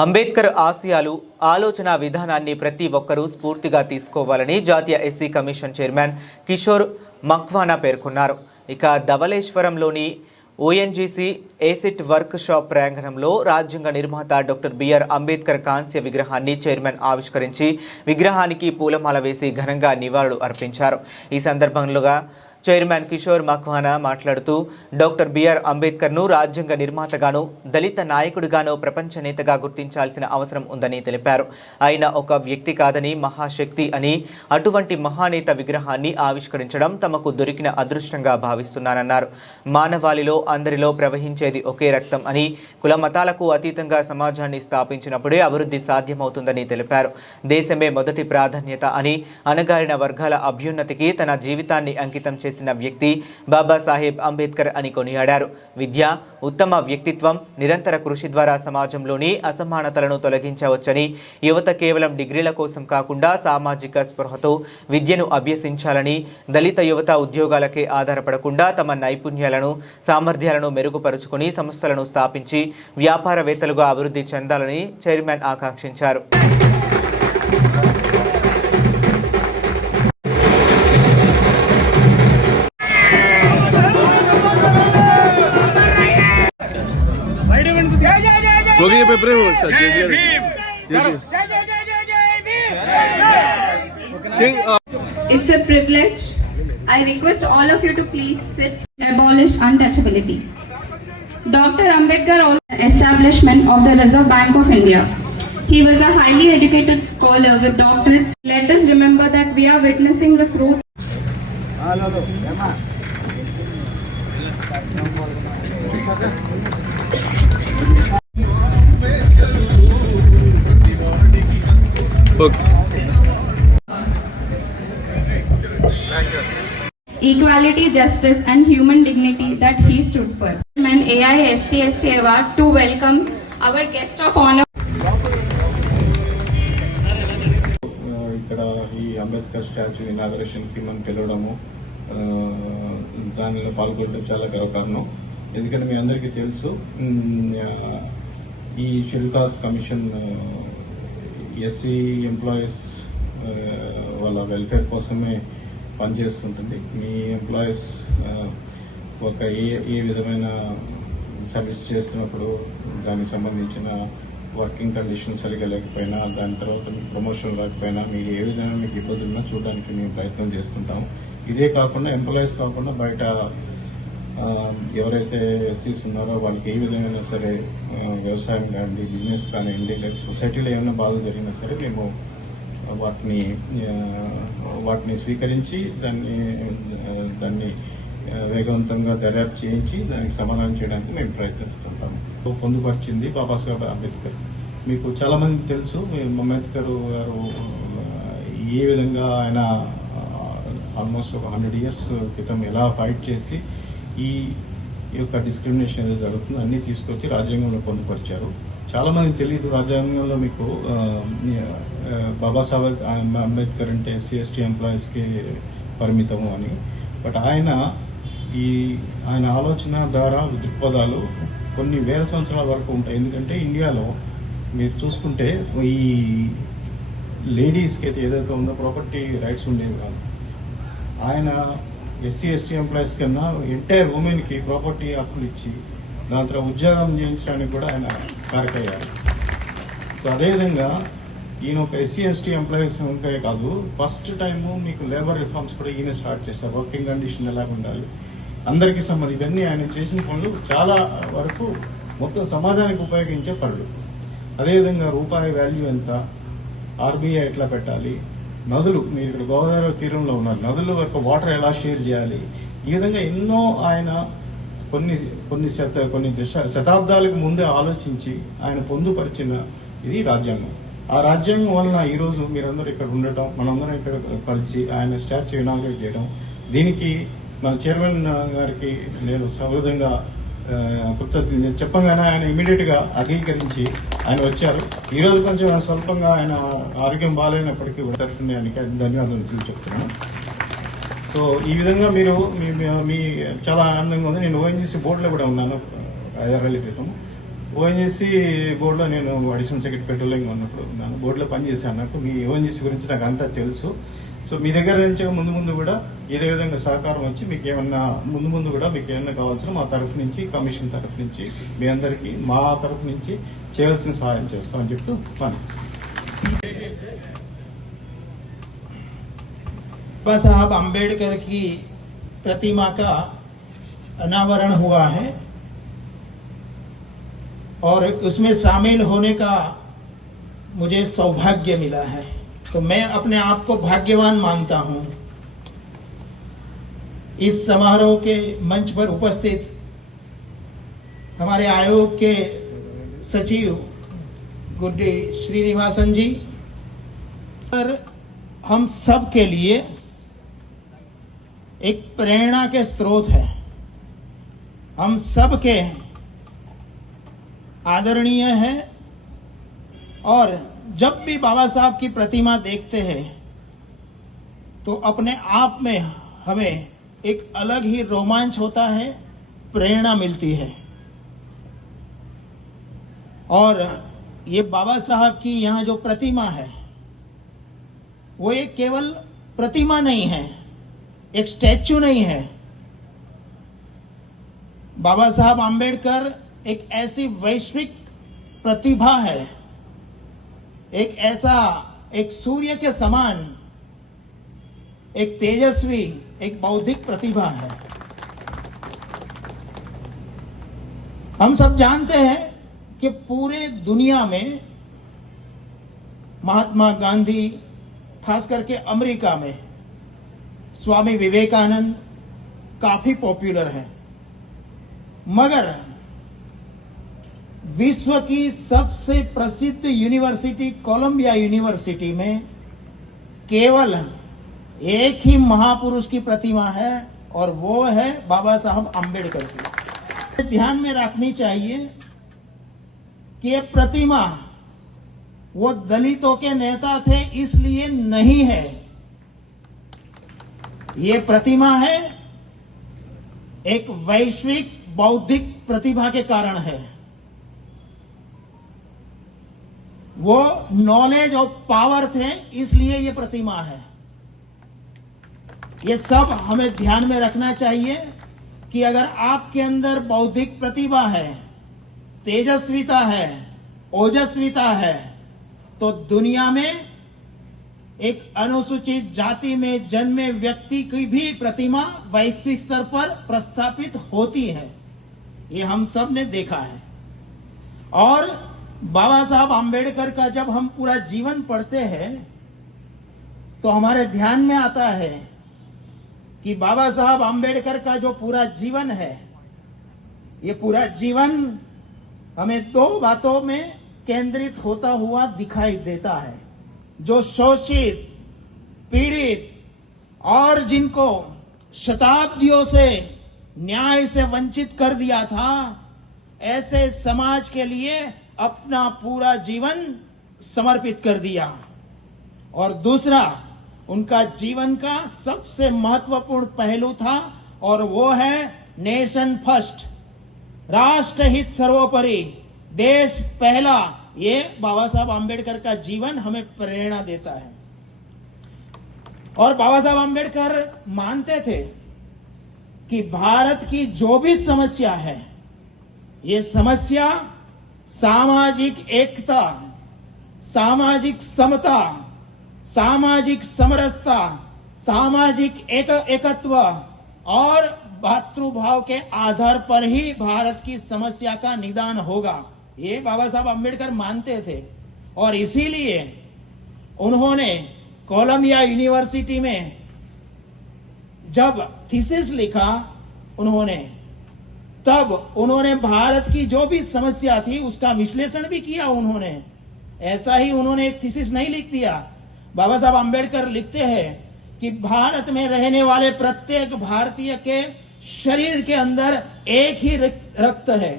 అంబేద్కర్ ఆశయాలు ఆలోచన విధానాన్ని ప్రతి ఒక్కరూ స్ఫూర్తిగా తీసుకోవాలని జాతీయ SC commission chairman Kishore Makwana పేర్కొన్నారు. ఇక ధవళేశ్వరంలోని ఓఎన్జీసీ ఏసిట్ వర్క్ షాప్ ప్రాంగణంలో రాజ్యాంగ నిర్మాత డాక్టర్ బిఆర్ అంబేద్కర్ కాంస్య విగ్రహాన్ని చైర్మన్ ఆవిష్కరించి విగ్రహానికి పూలమాల వేసి ఘనంగా నివాళులు అర్పించారు. ఈ సందర్భంలో చైర్మన్ కిషోర్ మక్వానా మాట్లాడుతూ డాక్టర్ బిఆర్ అంబేద్కర్ను రాజ్యాంగ నిర్మాతగాను దళిత నాయకుడిగాను ప్రపంచ నేతగా గుర్తించాల్సిన అవసరం ఉందని తెలిపారు. ఆయన ఒక వ్యక్తి కాదని మహాశక్తి అని, అటువంటి మహానేత విగ్రహాన్ని ఆవిష్కరించడం తమకు దొరికిన అదృష్టంగా భావిస్తున్నానన్నారు. మానవాళిలో అందరిలో ప్రవహించేది ఒకే రక్తం అని, కుల మతాలకు అతీతంగా సమాజాన్ని స్థాపించినప్పుడే అభివృద్ధి సాధ్యమవుతుందని తెలిపారు. దేశమే మొదటి ప్రాధాన్యత అని, అణగారిన వర్గాల అభ్యున్నతికి తన జీవితాన్ని అంకితం చేసిన వ్యక్తి బాబాసాహెబ్ అంబేద్కర్ అని కొనియాడారు. విద్య, ఉత్తమ వ్యక్తిత్వం, నిరంతర కృషి ద్వారా సమాజంలోని అసమానతలను తొలగించవచ్చని, యువత కేవలం డిగ్రీల కోసం కాకుండా సామాజిక స్పృహతో విద్యను అభ్యసించాలని, దళిత యువత ఉద్యోగాలకే ఆధారపడకుండా తమ నైపుణ్యాలను, సామర్థ్యాలను మెరుగుపరుచుకుని సంస్థలను స్థాపించి వ్యాపారవేత్తలుగా అభివృద్ధి చెందాలని చైర్మన్ ఆకాంక్షించారు. It's a privilege. I request all of you to please sit. Abolish untouchability. Dr. Ambedkar also establishment of the Reserve Bank of India. He was a highly educated scholar with doctorates. Let us remember that we are witnessing the fruit. Equality, justice and human dignity that he stood for. An AISTST award to welcome our guest of honor. ఇక్కడ ఈ Ambedkar statue inauguration కి మనం పిలవడము, దానిలో పాల్గొనడం చాలా గర్వకారణం. ఎందుకంటే మీ అందరికీ తెలుసు, ఈ schedule caste commission SC employees వాళ్ళ వెల్ఫేర్ కోసమే పనిచేస్తుంటుంది. మీ ఎంప్లాయీస్ ఒక ఏ విధమైన సర్వీస్ చేస్తున్నప్పుడు దానికి సంబంధించిన వర్కింగ్ కండిషన్ సరిగా లేకపోయినా, దాని తర్వాత మీకు ప్రమోషన్ రాకపోయినా, మీరు ఏ విధంగా మీకు ఇబ్బందులున్నా చూడడానికి మేము ప్రయత్నం చేస్తుంటాం. ఇదే కాకుండా ఎంప్లాయీస్ కాకుండా బయట ఎవరైతే ఎస్సీస్ ఉన్నారో వాళ్ళకి ఏ విధంగా సరే వ్యవసాయం కానివ్వండి, బిజినెస్ కానివ్వండి, లేక సొసైటీలో ఏమైనా బాధ జరిగినా సరే మేము వాటిని స్వీకరించి దాన్ని వేగవంతంగా దర్యాప్తు చేయించి దానికి సమాధానం చేయడానికి మేము ప్రయత్నిస్తుంటాము. పొందుపరిచింది బాబాసాహెబ్ అంబేద్కర్. మీకు చాలా మంది తెలుసు, అంబేద్కర్ గారు ఏ విధంగా ఆయన ఆల్మోస్ట్ ఒక 100 years క్రితం ఎలా ఫైట్ చేసి ఈ యొక్క డిస్క్రిమినేషన్ ఏదో జరుగుతుందో అన్ని తీసుకొచ్చి రాజ్యాంగంలో పొందుపరిచారు. చాలా మంది తెలియదు, రాజ్యాంగంలో మీకు బాబాసాహెబ్ అంబేద్కర్ అంటే ఎస్సీ ఎస్టీ ఎంప్లాయీస్ కి పరిమితము అని. బట్ ఆయన ఆలోచన ద్వారా దృక్పథాలు కొన్ని వేల సంవత్సరాల వరకు ఉంటాయి. ఎందుకంటే ఇండియాలో మీరు చూసుకుంటే ఈ లేడీస్కి అయితే ఏదైతే ఉందో ప్రాపర్టీ రైట్స్ ఉండేవి కాదు. ఆయన ఎస్సీ ఎస్టీ ఎంప్లాయీస్ కన్నా ఎంటైర్ ఉమెన్ కి ప్రాపర్టీ హక్కులు ఇచ్చి దాని తర్వాత ఉద్యోగం చేయించడానికి కూడా ఆయన కారకయ్యారు. సో అదేవిధంగా ఈయన ఒక ఎస్సీ ఎస్టీ ఎంప్లాయీస్ కాదు, ఫస్ట్ టైం మీకు లేబర్ రిఫార్మ్స్ కూడా ఈయన స్టార్ట్ చేశారు. వర్కింగ్ కండిషన్ ఎలా ఉండాలి, అందరికీ సంబంధించి ఇవన్నీ ఆయన చేసిన పనులు చాలా వరకు మొత్తం సమాజానికి ఉపయోగించే పనులు. అదేవిధంగా రూపాయి వాల్యూ ఎంత, ఆర్బీఐ ఎట్లా పెట్టాలి, నదులు, మీరు ఇక్కడ గోదావరి తీరంలో ఉన్నారు, నదులు యొక్క వాటర్ ఎలా షేర్ చేయాలి, ఈ విధంగా ఎన్నో ఆయన కొన్ని శతాబ్దాలకు ముందే ఆలోచించి ఆయన పొందుపరిచిన ఇది రాజ్యాంగం. ఆ రాజ్యాంగం వలన ఈ రోజు మీరందరూ ఇక్కడ ఉండటం, మనందరం ఇక్కడ కలిసి ఆయన స్టాచ్యూ ఇనాగ్రేట్ చేయడం, దీనికి మన చైర్మన్ గారికి నేను సహృదంగా కృతజ్ఞతలు చెప్పగానే ఆయన ఇమీడియట్ గా అంగీకరించి ఆయన వచ్చారు. ఈ రోజు కొంచెం స్వల్పంగా ఆయన ఆరోగ్యం బాగాలేనప్పటికీ కూడా ఆయనకి ధన్యవాదాలు చెప్తున్నాను. సో ఈ విధంగా మీరు మీ చాలా ఆనందంగా ఉంది. నేను ఓఎన్జీసీ బోర్డులో కూడా ఉన్నాను 5 ఏళ్ల క్రితం. ఓఎన్జీసీ బోర్డులో నేను అడిషనల్ సెక్రటరీ ఉన్నప్పుడు ఉన్నాను, బోర్డులో పనిచేశాను. నాకు మీ ఓఎన్జీసీ గురించి నాకు అంతా తెలుసు. సో మీ దగ్గర నుంచి ముందు కూడా ఇదే విధంగా సహకారం వచ్చి మీకు ఏమన్నా ముందు కూడా మీకు ఏమన్నా కావాల్సిన మా తరఫు నుంచి, కమిషన్ తరఫు నుంచి మీ అందరికీ మా తరఫు నుంచి చేయవలసిన సహాయం చేస్తామని చెప్తూ పని. बाबा साहब अम्बेडकर की प्रतिमा का अनावरण हुआ है और उसमें शामिल होने का मुझे सौभाग्य मिला है, तो मैं अपने आप को भाग्यवान मानता हूं। इस समारोह के मंच पर उपस्थित हमारे आयोग के सचिव गुड्डी श्रीनिवासन जी पर हम सब के लिए एक प्रेरणा के स्रोत है, हम सब के आदरणीय है। और जब भी बाबा साहब की प्रतिमा देखते हैं तो अपने आप में हमें एक अलग ही रोमांच होता है, प्रेरणा मिलती है। और ये बाबा साहब की यहाँ जो प्रतिमा है वो एक केवल प्रतिमा नहीं है, एक स्टैच्यू नहीं है। बाबा साहब आम्बेडकर एक ऐसी वैश्विक प्रतिभा है, एक सूर्य के समान एक तेजस्वी, एक बौद्धिक प्रतिभा है। हम सब जानते हैं कि पूरे दुनिया में महात्मा गांधी, खास करके अमेरिका में स्वामी विवेकानंद काफी पॉपुलर है, मगर विश्व की सबसे प्रसिद्ध यूनिवर्सिटी कोलंबिया यूनिवर्सिटी में केवल एक ही महापुरुष की प्रतिमा है और वो है बाबा साहब आम्बेडकर की। ध्यान में रखनी चाहिए कि ये प्रतिमा वो दलितों के नेता थे इसलिए नहीं है, ये प्रतिमा है एक वैश्विक बौद्धिक प्रतिभा के कारण है। वो नॉलेज और पावर थे इसलिए ये प्रतिमा है। ये सब हमें ध्यान में रखना चाहिए कि अगर आपके अंदर बौद्धिक प्रतिभा है, तेजस्विता है, ओजस्विता है, तो दुनिया में एक अनुसूचित जाति में जन्मे व्यक्ति की भी प्रतिमा वैश्विक स्तर पर प्रस्थापित होती है। ये हम सब ने देखा है। और बाबा साहब आम्बेडकर का जब हम पूरा जीवन पढ़ते हैं तो हमारे ध्यान में आता है कि बाबा साहब आम्बेडकर का जो पूरा जीवन है, ये पूरा जीवन हमें दो बातों में केंद्रित होता हुआ दिखाई देता है। जो शोषित, पीड़ित और जिनको शताब्दियों से न्याय से वंचित कर दिया था, ऐसे समाज के लिए अपना पूरा जीवन समर्पित कर दिया। और दूसरा, उनका जीवन का सबसे महत्वपूर्ण पहलू था और वो है नेशन फर्स्ट, राष्ट्रहित सर्वोपरि, देश पहला। ये बाबा साहब आम्बेडकर का जीवन हमें प्रेरणा देता है। और बाबा साहब आम्बेडकर मानते थे कि भारत की जो भी समस्या है, ये समस्या सामाजिक एकता, सामाजिक समता, सामाजिक समरसता, सामाजिक एकत्व और भातृभाव के आधार पर ही भारत की समस्या का निदान होगा। ये बाबा साहब आम्बेडकर मानते थे और इसीलिए उन्होंने कोलंबिया यूनिवर्सिटी में जब थीसिस लिखा तब उन्होंने भारत की जो भी समस्या थी उसका विश्लेषण भी किया। उन्होंने ऐसा ही उन्होंने एक थीसिस नहीं लिख दिया। बाबा साहब आम्बेडकर लिखते हैं कि भारत में रहने वाले प्रत्येक भारतीय के शरीर के अंदर एक ही रक्त है,